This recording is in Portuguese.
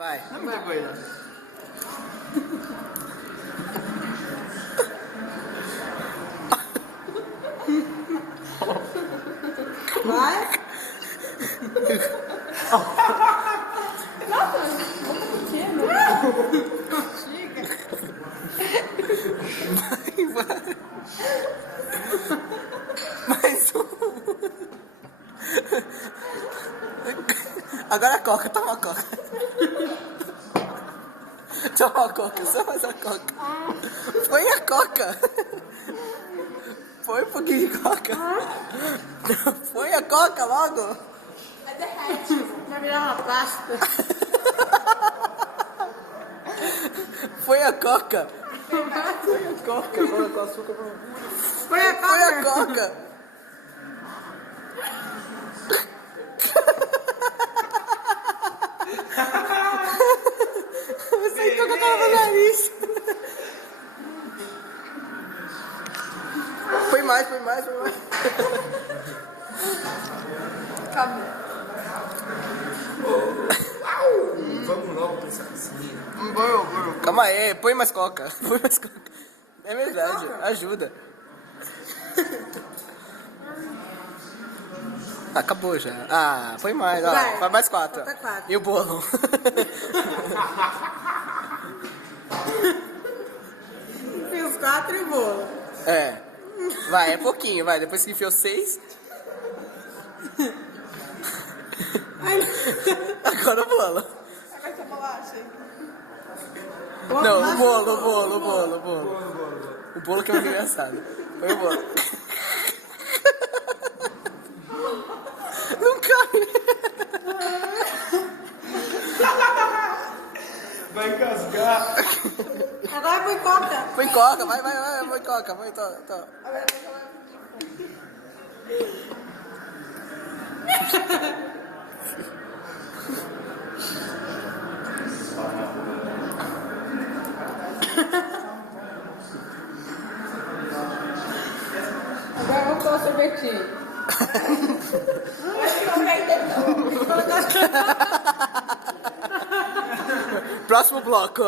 Vai. Não é muita coisa. Vai. Nossa, chega. Vai. Mais um. Agora a coca, toma a coca. Toma a coca, só mais a coca. Põe a coca. Põe um pouquinho de coca. Põe a coca logo. É derrete. Vai virar uma pasta. Põe a coca. Põe a coca. Agora com açúcar. Põe a Põe a coca. Você coca tava no nariz. Põe mais, põe mais, põe mais. Acabou. Vamos logo pensar assim. Calma aí, põe mais coca. Põe mais coca. É verdade, ajuda. Acabou já. Ah, põe mais, ó. Vai. Faz mais 4. Falta 4. E o bolo? Enfia os 4 e o bolo. É. Vai, é pouquinho, vai. Depois que enfiou 6. Agora o bolo. Vai ter bolacha aí. Não, o bolo. O bolo que é muito engraçado. Põe o bolo. Não cabe. Vai engasgar. Agora põe coca. Põe coca, vai, põe coca. Põe, tô. Agora vamos pôr o sorvetinho. Próximo bloco.